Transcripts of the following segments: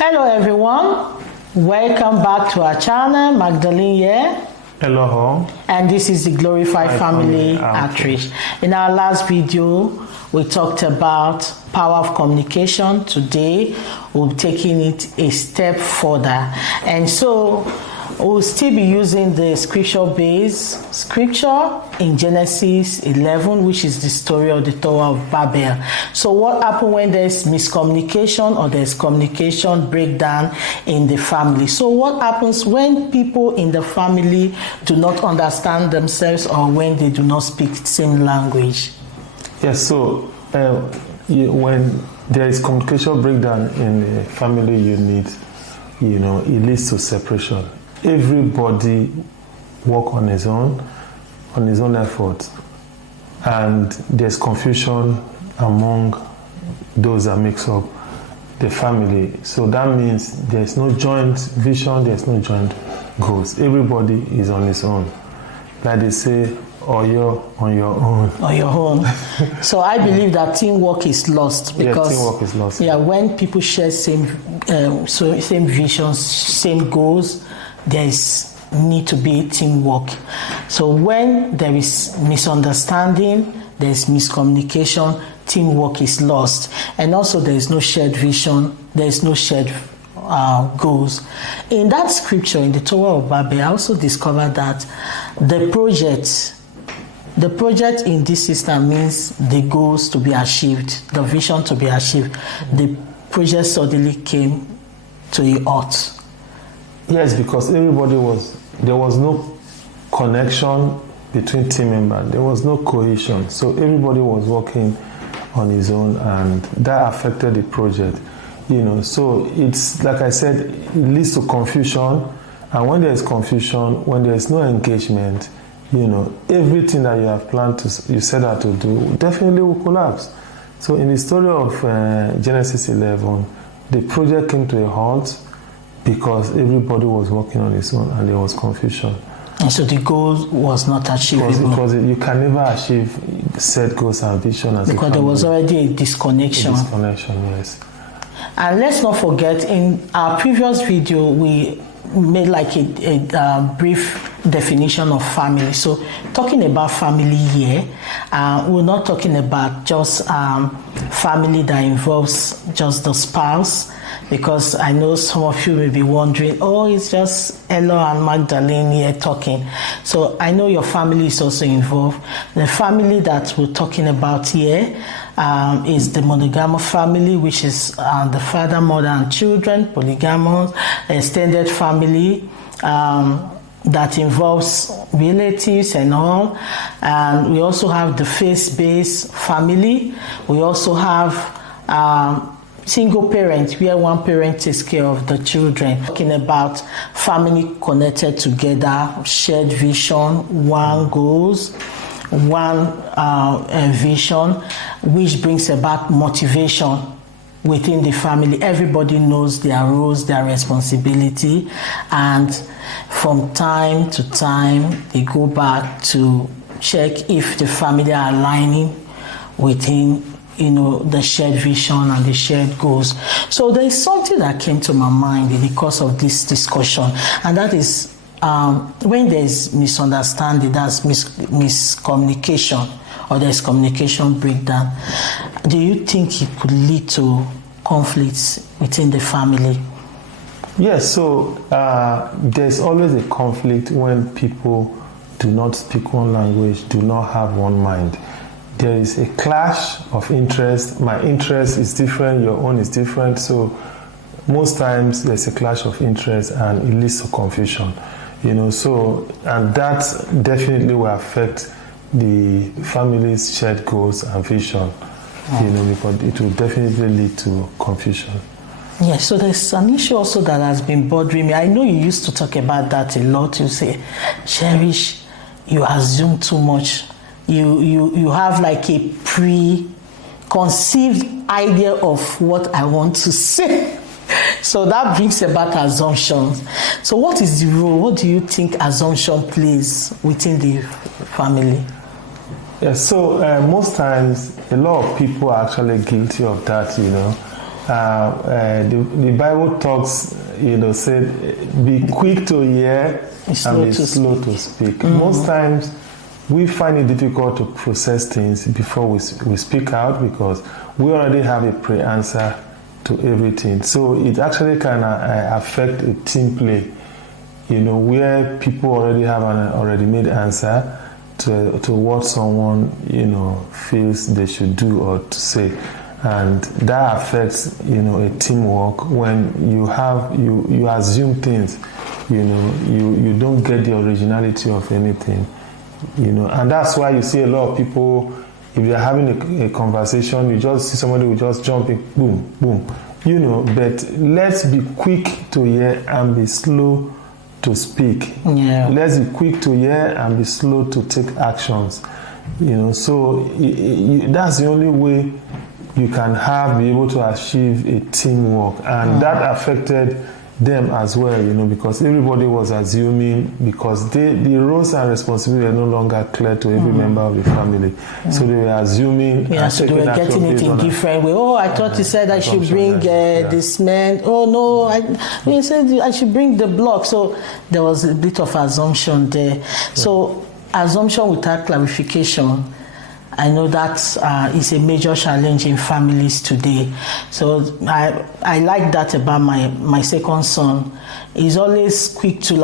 Hello everyone, welcome back to our channel. Magdalene here. Hello. And this is the Glorified Family Outreach. In our last video, we talked about power of communication. Today, we'll be taking it a step further. And so, we'll still be using the scripture-based scripture in Genesis 11, which is the story of the Tower of Babel. So what happens when there's miscommunication or there's communication breakdown in the family? So what happens when people in the family do not understand themselves or when they do not speak the same language? Yes, so when there is communication breakdown in the family unit, it leads to separation. Everybody work on his own effort, and there's confusion among those that makes up the family. So that means there's no joint vision, there's no joint goals. Everybody is on his own. Like they say, or you're on your own. On your own. So I believe that teamwork is lost because teamwork is lost. Yeah, when people share same visions, same goals, there is need to be teamwork. So when there is misunderstanding, there is miscommunication, teamwork is lost, and also there is no shared vision, there is no shared goals. In that scripture, in the Tower of Babel, I also discovered that the project in this system means the goals to be achieved, the vision to be achieved. The project suddenly came to a halt. Yes, because there was no connection between team members. There was no cohesion. So everybody was working on his own, and that affected the project. So it's like I said, it leads to confusion. And when there is confusion, when there is no engagement, everything that you have planned you set out to do definitely will collapse. So in the story of Genesis 11, the project came to a halt because everybody was working on his own and there was confusion. And so the goal was not achievable. Because you can never achieve set goals and vision because there was already a disconnection. Yes. And let's not forget, in our previous video, we made like a brief definition of family. So talking about family here, we're not talking about just family that involves just the spouse, because I know some of you may be wondering, it's just Ella and Magdalene here talking. So I know your family is also involved. The family that we're talking about here is the monogamous family, which is the father, mother, and children, polygamous, extended family that involves relatives and all. And we also have the faith-based family. We also have single parent, where one parent takes care of the children. Talking about family connected together, shared vision, one goals, one vision, which brings about motivation within the family. Everybody knows their roles, their responsibility, and from time to time they go back to check if the family are aligning within the shared vision and the shared goals. So there is something that came to my mind in the course of this discussion, and that is when there is misunderstanding, that's miscommunication, or there is communication breakdown. Do you think it could lead to conflicts within the family? Yes, so there's always a conflict when people do not speak one language, do not have one mind. There is a clash of interest. My interest is different, your own is different. So most times there's a clash of interest and it leads to confusion. And that definitely will affect the family's shared goals and vision, because it will definitely lead to confusion. Yes, so there's an issue also that has been bothering me. I know you used to talk about that a lot. You say, Cherish, you assume too much. You have like a preconceived idea of what I want to say. So that brings about assumptions. So what is the role? What do you think assumption plays within the family? Yeah, so most times a lot of people are actually guilty of that, the Bible talks, said, be quick to hear and be slow to speak. Most times, we find it difficult to process things before we speak out because we already have a pre-answer to everything. So it actually can affect a team play, where people already have an already made answer to what someone, feels they should do or to say. And that affects, a teamwork when you assume things, you don't get the originality of anything. And that's why you see a lot of people, if they're having a conversation, you just see somebody who just jump in, boom, boom, but let's be quick to hear and be slow to speak. Yeah. Let's be quick to hear and be slow to take actions. So that's the only way you can be able to achieve a teamwork. And that affected them as well, because everybody was assuming, because the roles and responsibilities are no longer clear to every member of the family. So they were assuming. Yeah, so they were getting it in different way. Oh, I thought you said I should bring this man. Oh, no, you said I should bring the block. So there was a bit of assumption there. So assumption without clarification, I know that is a major challenge in families today. So I like that about my second son. He's always quick to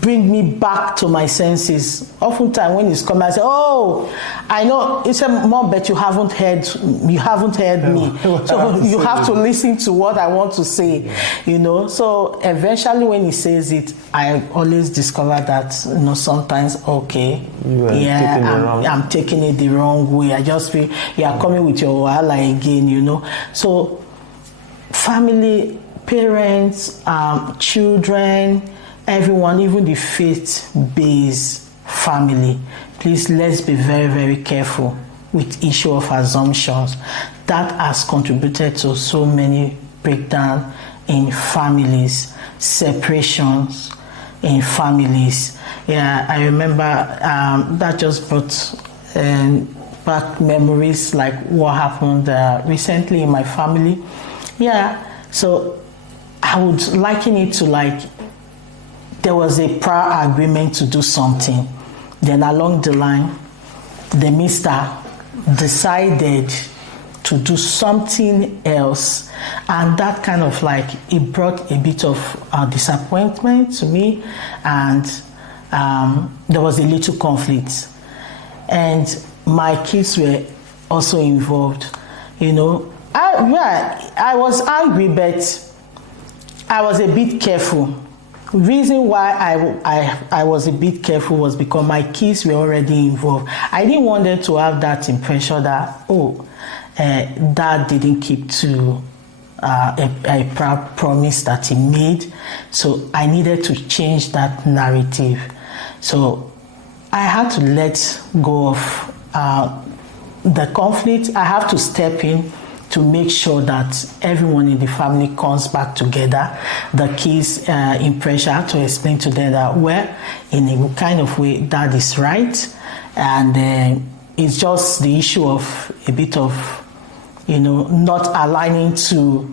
bring me back to my senses. Oftentimes when he's coming, I say, "Oh, I know." He said, "Mom, but you haven't heard me. So you have to listen to what I want to say." So eventually when he says it, I always discover that sometimes I'm taking it the wrong way. I just feel you are coming with your wahala again. So family, parents, children, everyone, even the faith-based family, please, let's be very, very careful with issue of assumptions. That has contributed to so many breakdowns in families, separations in families. Yeah, I remember that just brought back memories like what happened recently in my family. Yeah, so I would liken it to there was a prior agreement to do something. Then along the line, the mister decided to do something else. And that kind of it brought a bit of disappointment to me. And there was a little conflict. And my kids were also involved. I was angry, but I was a bit careful. Reason why I was a bit careful was because my kids were already involved. I didn't want them to have that impression that dad didn't keep to a promise that he made. So I needed to change that narrative. So I had to let go of the conflict. I have to step in to make sure that everyone in the family comes back together. The kids in pressure, I have to explain to them that, in a kind of way, that is right. And it's just the issue of a bit of, not aligning to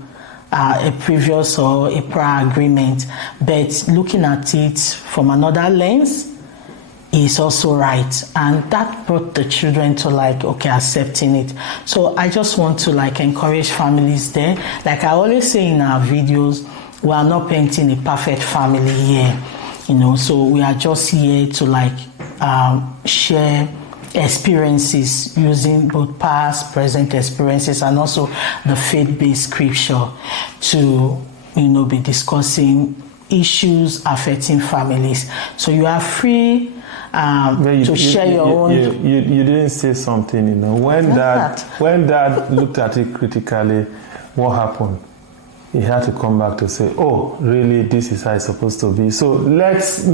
a previous or a prior agreement, but looking at it from another lens is also right. And that brought the children to accepting it. So I just want to encourage families there. Like I always say in our videos, we are not painting a perfect family here, so we are just here to share experiences using both past, present experiences and also the faith-based scripture to, be discussing issues affecting families. So you are free to share your own. You didn't say something, when dad looked at it critically, what happened? He had to come back to say, oh, really, this is how it's supposed to be. So let's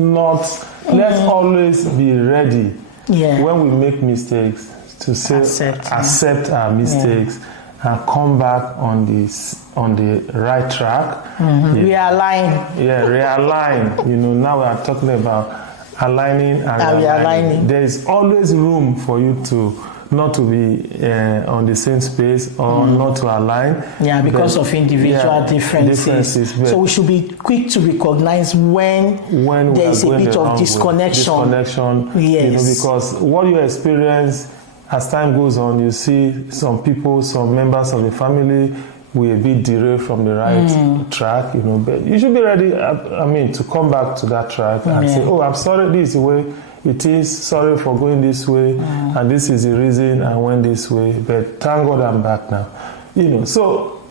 always be ready when we make mistakes to say, accept our mistakes and come back on the right track. Realign. Yeah, realign. Now we are talking about aligning and realigning. There is always room for you to not to be on the same space or not to align. Yeah, because of individual differences. So we should be quick to recognize when there is a bit of disconnection. Yes. Because what you experience as time goes on, you see some people, some members of the family will be derailed from the right track, but you should be ready, to come back to that track and say, oh, I'm sorry, this is the way it is, sorry for going this way, and this is the reason I went this way, but thank God I'm back now. So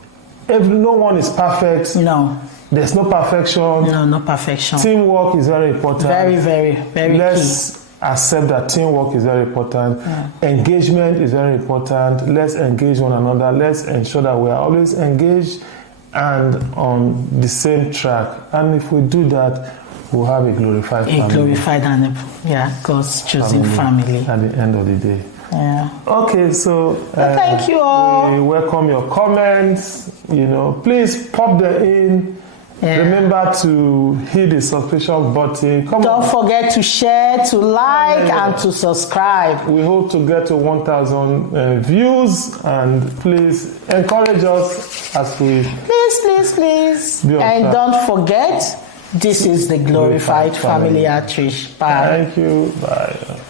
if no one is perfect, there's no perfection. No perfection. Teamwork is very important. Very, very, very Let's accept that teamwork is very important. Engagement is very important. Let's engage one another. Let's ensure that we are always engaged and on the same track. And if we do that, we'll have a glorified family. A glorified and God's chosen family. At the end of the day. Yeah. Okay, so thank you all. We welcome your comments. Please pop them in. Yeah. Remember to hit the subscription button. Don't forget to share, to like, and to subscribe. We hope to get to 1,000 views, and please encourage us as we... Please. And don't forget, this is the Glorified Family Outreach. Bye. Thank you. Bye.